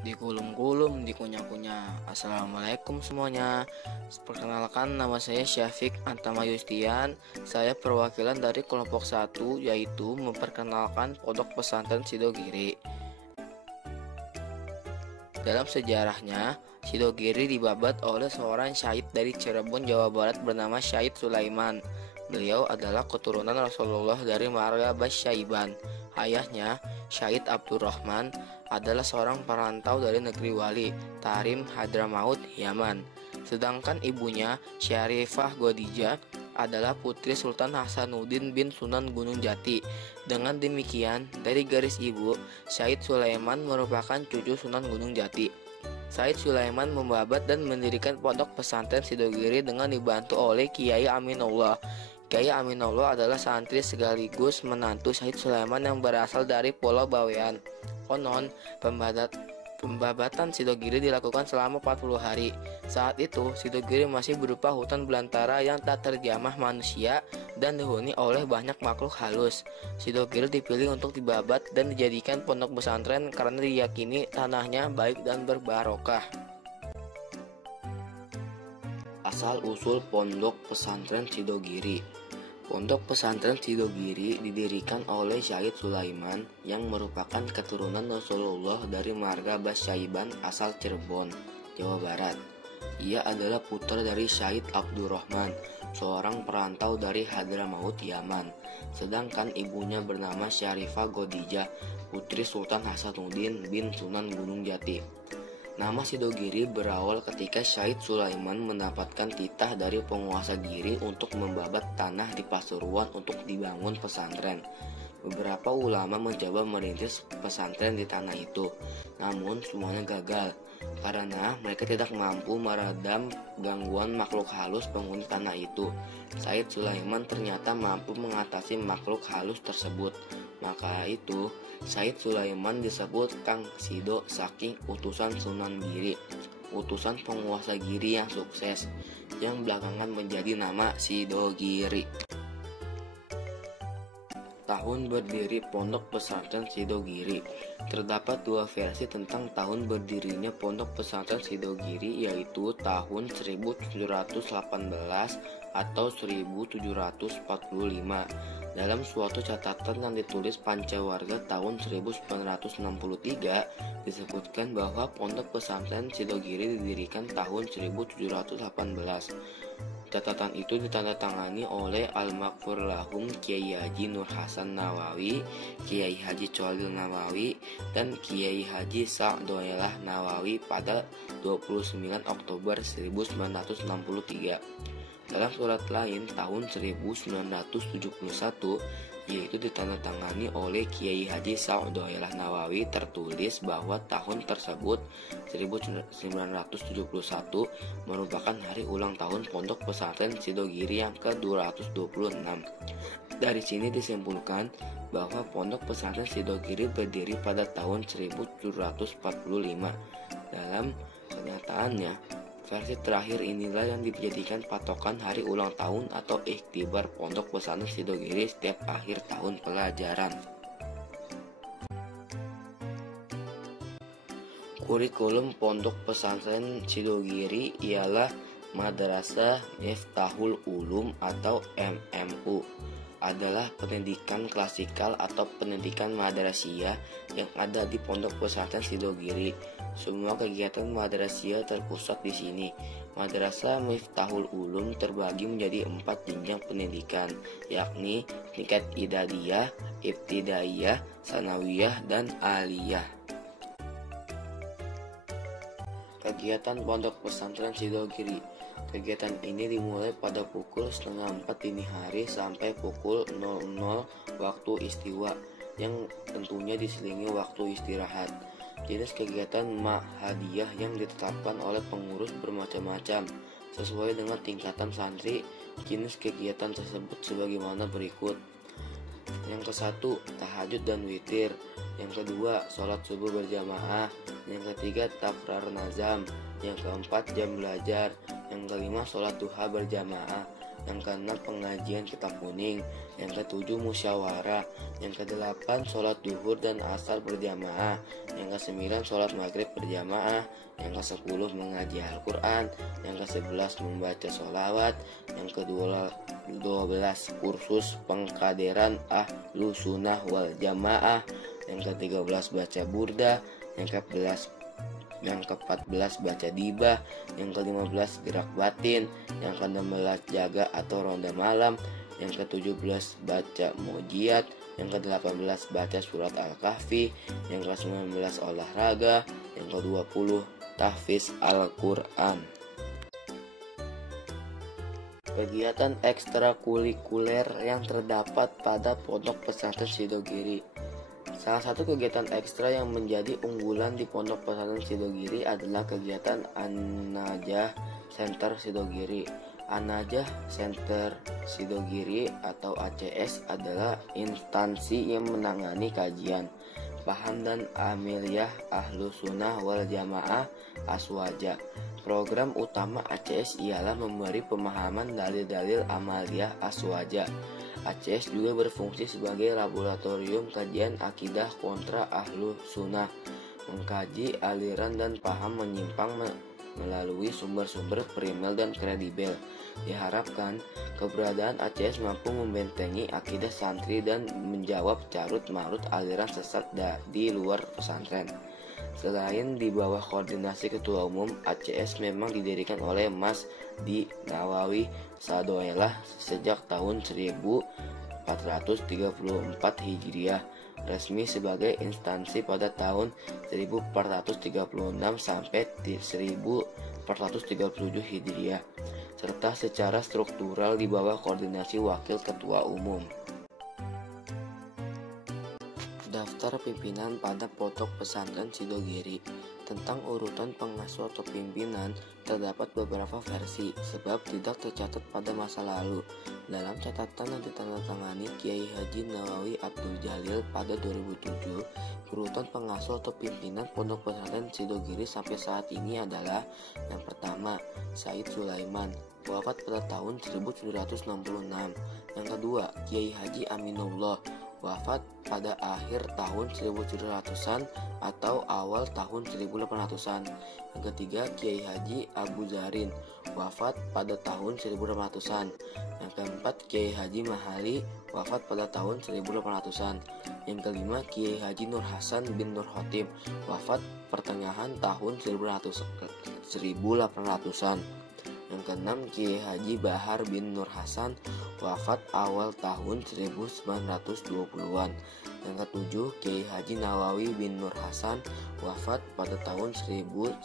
Dikulum-kulum, dikunyah-kunyah. Assalamualaikum semuanya. Perkenalkan, nama saya Syafiq Antama Yustian. Saya perwakilan dari kelompok 1, yaitu memperkenalkan Pondok Pesantren Sidogiri. Dalam sejarahnya, Sidogiri dibabat oleh seorang syahid dari Cirebon, Jawa Barat bernama Syahid Sulaiman. Beliau adalah keturunan Rasulullah dari marga Basyaiban. Ayahnya, Syahid Abdurrahman, adalah seorang perantau dari negeri Wali, Tarim, Hadramaut, Yaman. Sedangkan ibunya, Syarifah Godijah, adalah putri Sultan Hasanuddin bin Sunan Gunung Jati. Dengan demikian, dari garis ibu, Syahid Sulaiman merupakan cucu Sunan Gunung Jati. Syahid Sulaiman membabat dan mendirikan pondok pesantren Sidogiri dengan dibantu oleh Kiai Aminullah. Kiai Aminullah adalah santri sekaligus menantu Syahid Sulaiman yang berasal dari Pulau Bawean. Konon, pembabatan Sidogiri dilakukan selama 40 hari. Saat itu, Sidogiri masih berupa hutan belantara yang tak terjamah manusia dan dihuni oleh banyak makhluk halus. Sidogiri dipilih untuk dibabat dan dijadikan pondok pesantren karena diyakini tanahnya baik dan berbarokah. Asal-usul Pondok Pesantren Sidogiri. Pondok Pesantren Sidogiri didirikan oleh Syahid Sulaiman yang merupakan keturunan Rasulullah dari marga Basyaiban asal Cirebon, Jawa Barat. Ia adalah putra dari Syahid Abdurrahman, seorang perantau dari Hadramaut, Yaman. Sedangkan ibunya bernama Syarifah Godijah, putri Sultan Hasanuddin bin Sunan Gunung Jati. Nama Sidogiri berawal ketika Syahid Sulaiman mendapatkan titah dari penguasa Giri untuk membabat tanah di Pasuruan untuk dibangun pesantren. Beberapa ulama mencoba merintis pesantren di tanah itu, namun semuanya gagal karena mereka tidak mampu meredam gangguan makhluk halus penghuni tanah itu. Syahid Sulaiman ternyata mampu mengatasi makhluk halus tersebut. Maka itu, Syahid Sulaiman disebut Kang Sido saking utusan Sunan Giri, utusan penguasa Giri yang sukses, yang belakangan menjadi nama Sidogiri. Tahun berdiri Pondok Pesantren Sidogiri. Terdapat dua versi tentang tahun berdirinya Pondok Pesantren Sidogiri, yaitu tahun 1718 atau 1745. Dalam suatu catatan yang ditulis Pancawarga tahun 1963 disebutkan bahwa Pondok Pesantren Sidogiri didirikan tahun 1718. Catatan itu ditandatangani oleh Al-Maghfur Lahum Kiai Haji Nur Hasan Nawawi, Kiai Haji Cholil Nawawi, dan Kiai Haji Sa'doelah Nawawi pada 29 Oktober 1963. Dalam surat lain tahun 1971, yaitu ditandatangani oleh Kiai Haji Sa'doelah Nawawi, tertulis bahwa tahun tersebut 1971 merupakan hari ulang tahun Pondok Pesantren Sidogiri yang ke-226. Dari sini disimpulkan bahwa Pondok Pesantren Sidogiri berdiri pada tahun 1745. Dalam kenyataannya, versi terakhir inilah yang dijadikan patokan hari ulang tahun atau iktibar Pondok Pesantren Sidogiri setiap akhir tahun pelajaran. Kurikulum Pondok Pesantren Sidogiri ialah Madrasah Miftahul Ulum atau MMU. Adalah pendidikan klasikal atau pendidikan madrasiyah yang ada di Pondok Pesantren Sidogiri. Semua kegiatan madrasiyah terpusat di sini. Madrasah Miftahul Ulum terbagi menjadi 4 jenjang pendidikan, yakni tingkat idadiyah, ibtidaiyah, sanawiyah, dan aliyah. Kegiatan Pondok Pesantren Sidogiri. Kegiatan ini dimulai pada pukul 3:30 dini hari sampai pukul 00 waktu istiwa, yang tentunya diselingi waktu istirahat. Jenis kegiatan ma'hadiyah yang ditetapkan oleh pengurus bermacam-macam sesuai dengan tingkatan santri. Jenis kegiatan tersebut sebagaimana berikut. Yang ke-1, tahajud dan witir. Yang kedua, sholat subuh berjamaah. Yang ketiga, takrar nazam. Yang keempat, jam belajar. Yang kelima, sholat duha berjamaah. Yang keenam, pengajian kitab kuning. Yang ketujuh, musyawarah. Yang kedelapan, sholat duhur dan asar berjamaah. Yang kesembilan, sholat maghrib berjamaah. Yang kesepuluh, mengaji Al-Quran. Yang kesebelas, membaca sholawat. Yang ke-12, kursus pengkaderan ahlu sunnah wal jamaah. Yang ke-13, baca burda. Yang ke-14, baca dibah. Yang ke-15, gerak batin. Yang ke-16, jaga atau ronda malam. Yang ke-17, baca mujiat. Yang ke-18, baca surat Al-Kahfi. Yang ke-19, olahraga. Yang ke-20, tahfiz Al-Quran. Kegiatan ekstrakurikuler yang terdapat pada Pondok Pesantren Sidogiri. Salah satu kegiatan ekstra yang menjadi unggulan di Pondok Pesantren Sidogiri adalah kegiatan An-Najah Center Sidogiri. An-Najah Center Sidogiri atau ACS adalah instansi yang menangani kajian, paham dan amaliyah ahlu sunnah wal jamaah aswaja. Program utama ACS ialah memberi pemahaman dalil-dalil amaliyah aswaja. ACS juga berfungsi sebagai laboratorium kajian akidah kontra ahlu sunnah, mengkaji aliran dan paham menyimpang melalui sumber-sumber primer dan kredibel. Diharapkan keberadaan ACS mampu membentengi akidah santri dan menjawab carut-marut aliran sesat di luar pesantren. Selain di bawah koordinasi Ketua Umum, ACS memang didirikan oleh Mas Di Nawawi Sadoelah sejak tahun 1434 Hijriah, resmi sebagai instansi pada tahun 1436 sampai 1437 Hijriah, serta secara struktural di bawah koordinasi Wakil Ketua Umum. Daftar pimpinan pada Pondok Pesantren Sidogiri. Tentang urutan pengasuh atau pimpinan, terdapat beberapa versi, sebab tidak tercatat pada masa lalu. Dalam catatan yang ditandatangani Kiai Haji Nawawi Abdul Jalil pada 2007, urutan pengasuh atau pimpinan Pondok Pesantren Sidogiri sampai saat ini adalah: yang pertama, Said Sulaiman, wafat pada tahun 1766. Yang kedua, Kiai Haji Aminullah, wafat pada akhir tahun 1700-an atau awal tahun 1800-an. Yang ketiga, Kiai Haji Abu Zarin, wafat pada tahun 1800-an. Yang keempat, Kiai Haji Mahali, wafat pada tahun 1800-an. Yang kelima, Kiai Haji Nur Hasan bin Nur Khotim, wafat pertengahan tahun 1800-an. Yang keenam, Kiai Haji Bahar bin Nur Hasan, wafat awal tahun 1920-an. Yang ketujuh, Kiai Haji Nawawi bin Nur Hasan, wafat pada tahun 1929.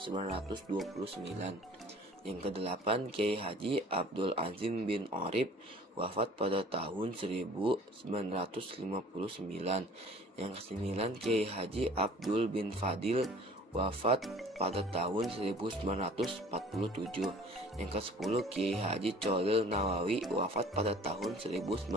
Yang kedelapan, Kiai Haji Abdul Azim bin Orib, wafat pada tahun 1959. Yang kesembilan, Kiai Haji Abdul bin Fadil, wafat pada tahun 1947. Yang ke-10, Kiai Haji Cholil Nawawi, wafat pada tahun 1978.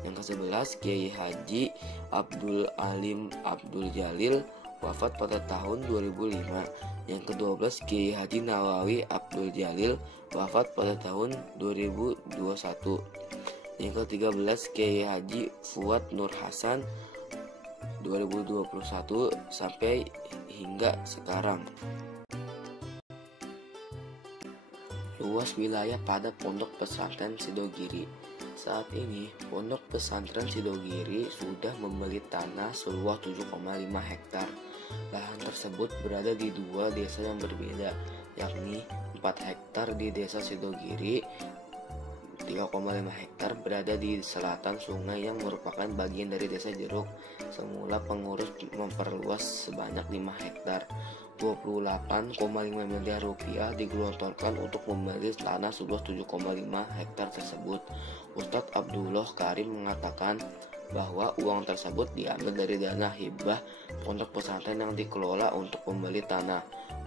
Yang ke-11, Kiai Haji Abdul Alim Abdul Jalil, wafat pada tahun 2005. Yang ke-12, Kiai Haji Nawawi Abdul Jalil, wafat pada tahun 2021. Yang ke-13, Kiai Haji Fuad Nur Hasan, 2021 sampai hingga sekarang. Luas wilayah pada Pondok Pesantren Sidogiri. Saat ini, Pondok Pesantren Sidogiri sudah membeli tanah seluas 7,5 hektar. Lahan tersebut berada di dua desa yang berbeda, yakni 4 hektar di Desa Sidogiri, 3,5 hektar berada di selatan sungai yang merupakan bagian dari Desa Jeruk. Semula pengurus memperluas sebanyak 5 hektar. 28,5 miliar rupiah digelontorkan untuk membeli tanah seluas 7,5 hektar tersebut. Ustadz Abdullah Karim mengatakan bahwa uang tersebut diambil dari dana hibah pondok pesantren yang dikelola untuk membeli tanah.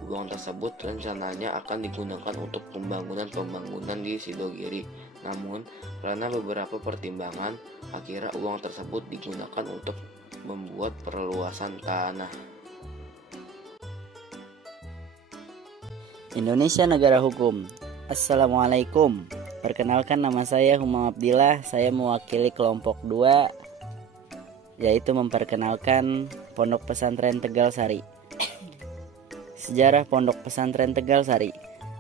Uang tersebut rencananya akan digunakan untuk pembangunan di Sidogiri. Namun, karena beberapa pertimbangan, akhirnya uang tersebut digunakan untuk membuat perluasan tanah. Indonesia negara hukum. Assalamualaikum. Perkenalkan, nama saya Humam Abdillah. Saya mewakili kelompok 2, yaitu memperkenalkan Pondok Pesantren Tegal Sari. Sejarah Pondok Pesantren Tegal Sari.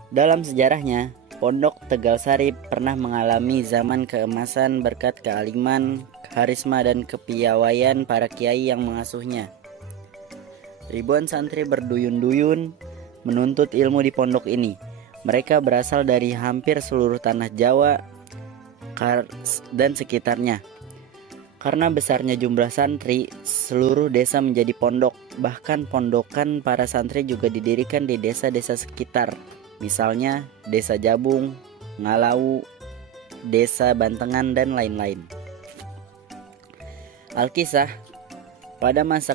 Dalam sejarahnya, Pondok Tegal Sari pernah mengalami zaman keemasan berkat kealiman, karisma, dan kepiawaian para kiai yang mengasuhnya. Ribuan santri berduyun-duyun menuntut ilmu di pondok ini. Mereka berasal dari hampir seluruh tanah Jawa dan sekitarnya. Karena besarnya jumlah santri, seluruh desa menjadi pondok. Bahkan pondokan para santri juga didirikan di desa-desa sekitar. Misalnya Desa Jabung, Ngalau, Desa Bantengan, dan lain-lain. Alkisah, pada masa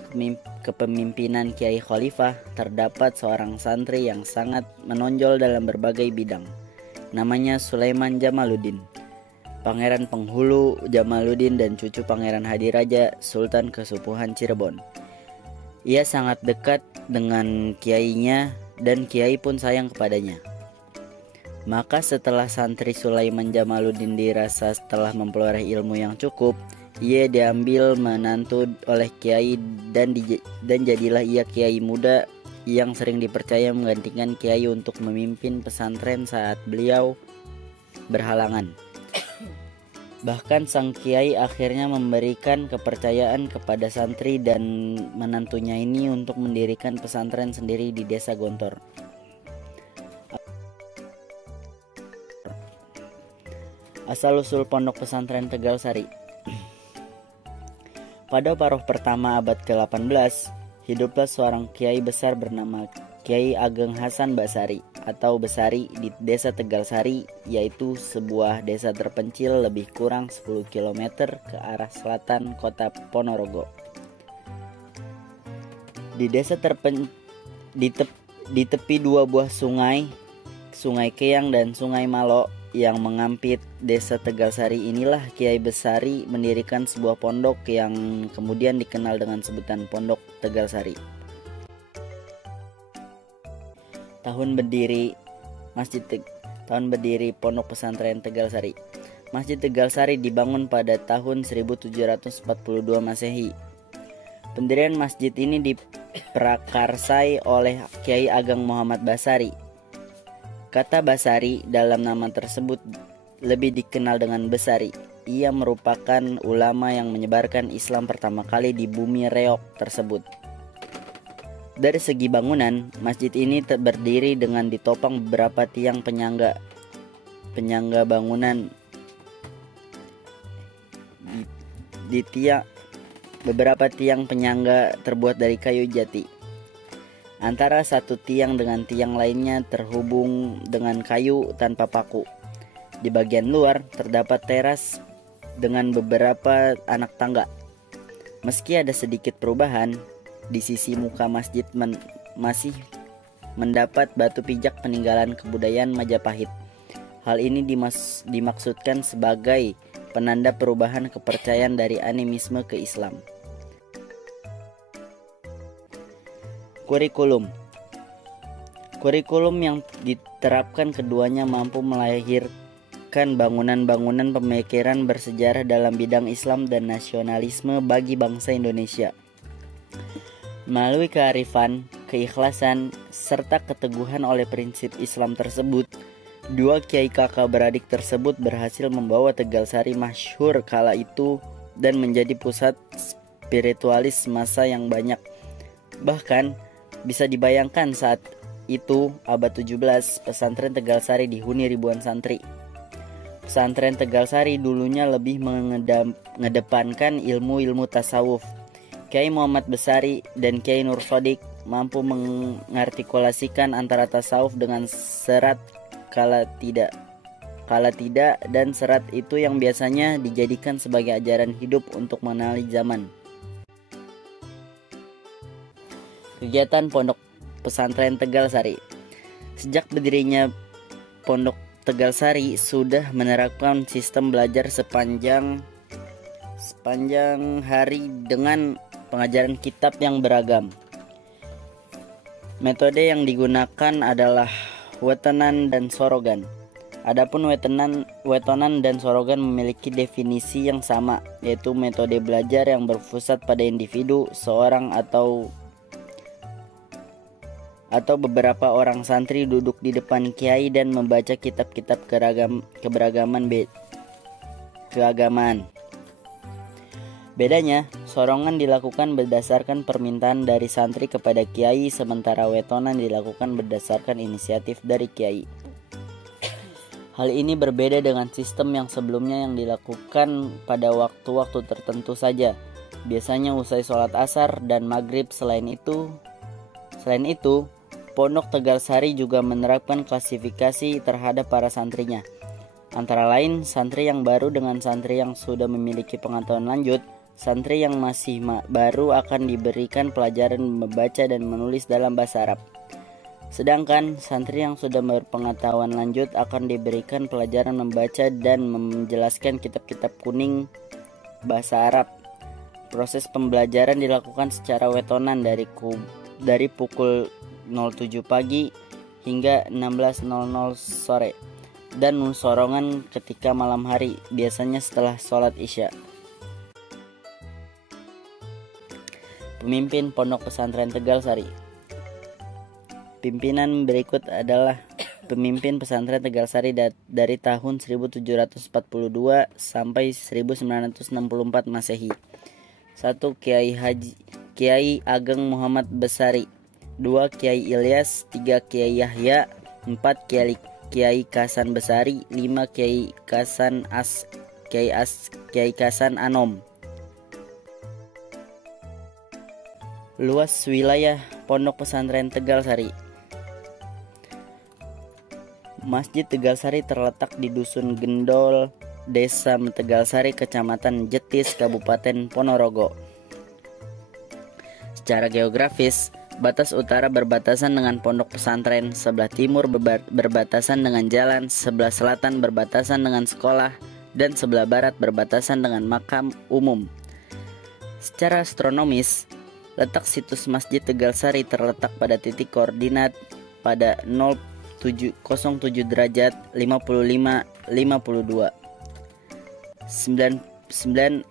kepemimpinan Kiai Khalifah, terdapat seorang santri yang sangat menonjol dalam berbagai bidang. Namanya Sulaiman Jamaluddin, Pangeran Penghulu Jamaluddin dan cucu Pangeran Hadiraja Sultan Kesupuhan Cirebon. Ia sangat dekat dengan kiainya dan kiai pun sayang kepadanya. Maka setelah santri Sulaiman Jamaluddin dirasa telah memperoleh ilmu yang cukup, ia diambil menantu oleh kiai dan jadilah ia kiai muda yang sering dipercaya menggantikan kiai untuk memimpin pesantren saat beliau berhalangan. Bahkan sang kiai akhirnya memberikan kepercayaan kepada santri dan menantunya ini untuk mendirikan pesantren sendiri di Desa Gontor. Asal-usul Pondok Pesantren Tegal Sari. Pada paruh pertama abad ke-18, hiduplah seorang kiai besar bernama Kiai Ageng Hasan Basari atau Besari di Desa Tegal Sari, yaitu sebuah desa terpencil lebih kurang 10 km ke arah selatan kota Ponorogo. Di desa di tepi dua buah sungai, Sungai Keang dan Sungai Malo yang mengampit Desa Tegal Sari inilah Kiai Besari mendirikan sebuah pondok yang kemudian dikenal dengan sebutan Pondok Tegal Sari. Tahun berdiri Pondok Pesantren Tegal Sari. Masjid Tegal Sari dibangun pada tahun 1742 Masehi. Pendirian masjid ini diprakarsai oleh Kiai Ageng Muhammad Basari. Kata Basari dalam nama tersebut lebih dikenal dengan Besari. Ia merupakan ulama yang menyebarkan Islam pertama kali di bumi Reok tersebut. Dari segi bangunan, masjid ini berdiri dengan ditopang beberapa tiang penyangga bangunan. Beberapa tiang penyangga terbuat dari kayu jati. Antara satu tiang dengan tiang lainnya terhubung dengan kayu tanpa paku. Di bagian luar terdapat teras dengan beberapa anak tangga. Meski ada sedikit perubahan, di sisi muka masjid masih mendapat batu pijak peninggalan kebudayaan Majapahit. Hal ini dimaksudkan sebagai penanda perubahan kepercayaan dari animisme ke Islam. Kurikulum yang diterapkan keduanya mampu melahirkan bangunan-bangunan pemikiran bersejarah dalam bidang Islam dan nasionalisme bagi bangsa Indonesia. Melalui kearifan, keikhlasan, serta keteguhan oleh prinsip Islam tersebut, dua kiai kakak beradik tersebut berhasil membawa Tegal Sari masyhur kala itu dan menjadi pusat spiritualis masa yang banyak. Bahkan bisa dibayangkan saat itu abad 17 pesantren Tegal Sari dihuni ribuan santri. Pesantren Tegal Sari dulunya lebih mengedepankan ilmu-ilmu tasawuf. Kiai Muhammad Besari dan Kiai Nur Sodik mampu mengartikulasikan antara tasawuf dengan serat kala tidak dan serat itu yang biasanya dijadikan sebagai ajaran hidup untuk mengenali zaman. Kegiatan Pondok Pesantren Tegal Sari. Sejak berdirinya Pondok Tegal Sari sudah menerapkan sistem belajar sepanjang hari dengan pengajaran kitab yang beragam. Metode yang digunakan adalah wetenan dan sorogan. Adapun wetonan dan sorogan memiliki definisi yang sama, yaitu metode belajar yang berpusat pada individu, seorang atau beberapa orang santri duduk di depan kiai dan membaca kitab-kitab keagamaan. Bedanya, sorongan dilakukan berdasarkan permintaan dari santri kepada kiai, sementara wetonan dilakukan berdasarkan inisiatif dari kiai. Hal ini berbeda dengan sistem yang sebelumnya yang dilakukan pada waktu-waktu tertentu saja, biasanya usai sholat asar dan maghrib. Selain itu, Pondok Tegal Sari juga menerapkan klasifikasi terhadap para santrinya. Antara lain, santri yang baru dengan santri yang sudah memiliki pengetahuan lanjut. Santri yang masih baru akan diberikan pelajaran membaca dan menulis dalam bahasa Arab. Sedangkan santri yang sudah berpengetahuan lanjut akan diberikan pelajaran membaca dan menjelaskan kitab-kitab kuning bahasa Arab. Proses pembelajaran dilakukan secara wetonan dari pukul 07 pagi hingga 16.00 sore, dan sorongan ketika malam hari, biasanya setelah sholat isya. Pemimpin Pondok Pesantren Tegal Sari. Pimpinan berikut adalah pemimpin pesantren Tegal Sari dari tahun 1742 sampai 1964 Masehi. 1. Kiai Ageng Muhammad Besari. 2. Kiai Ilyas. 3. Kiai Yahya. 4. Kiai Kasan Besari. 5. Kiai Kasan Anom. Luas wilayah Pondok Pesantren Tegal Sari. Masjid Tegal Sari terletak di Dusun Gendol, Desa Tegal Sari, Kecamatan Jetis, Kabupaten Ponorogo. Secara geografis, batas utara berbatasan dengan pondok pesantren, sebelah timur berbatasan dengan jalan, sebelah selatan berbatasan dengan sekolah, dan sebelah barat berbatasan dengan makam umum. Secara astronomis, letak situs Masjid Tegal Sari terletak pada titik koordinat pada 07 derajat 55 52 99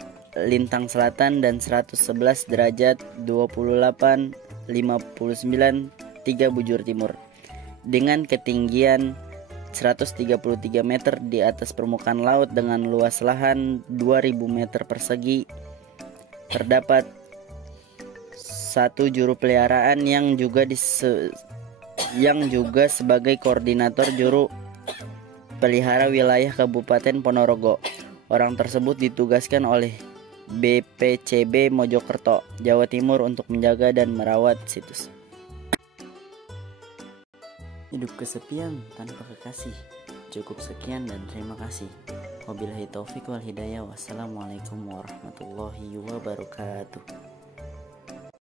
lintang selatan dan 111 derajat 28 59 3 bujur timur, dengan ketinggian 133 meter di atas permukaan laut dengan luas lahan 2000 meter persegi. Terdapat satu juru peliharaan yang juga sebagai koordinator juru pelihara wilayah Kabupaten Ponorogo. Orang tersebut ditugaskan oleh BPCB Mojokerto, Jawa Timur untuk menjaga dan merawat situs. Hidup kesepian tanpa kekasih. Cukup sekian dan terima kasih. Wabillahi taufik wal hidayah. Wassalamualaikum warahmatullahi wabarakatuh.